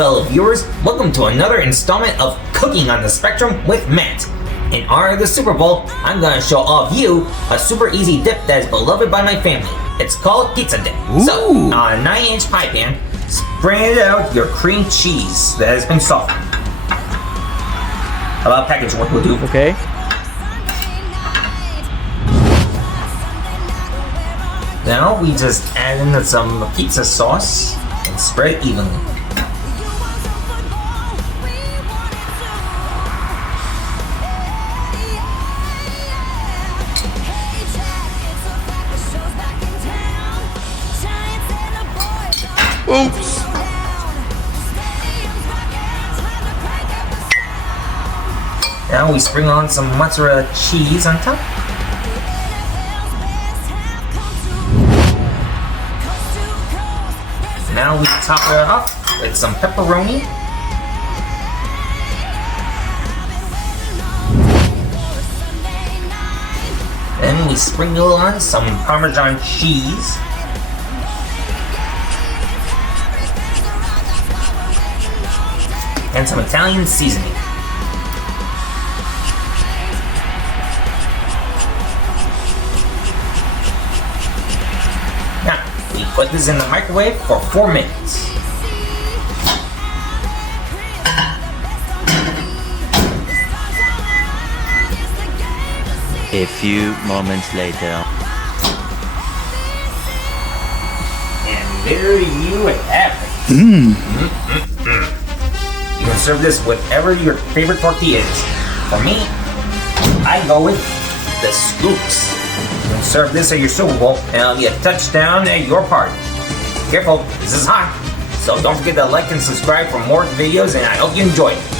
fellow viewers, welcome to another installment of Cooking on the Spectrum with Matt. In honor of the Super Bowl, I'm going to show all of you a super easy dip that is beloved by my family. It's called pizza dip. Ooh. So, on a 9-inch pie pan, spread out your cream cheese that has been softened. About package what we'll do. Okay. Now we just add in some pizza sauce and spread it evenly. Oops. Now we sprinkle on some mozzarella cheese on top. Now we top it off with some pepperoni. Then we sprinkle on some Parmesan cheese. And some Italian seasoning. Now, we put this in the microwave for 4 minutes. A few moments later. And there you have it. You can serve this with whatever your favorite tortilla is. For me, I go with the scoops. You can serve this at your Super Bowl and it'll be a touchdown at your party. Careful, this is hot. So don't forget to like and subscribe for more videos and I hope you enjoy it.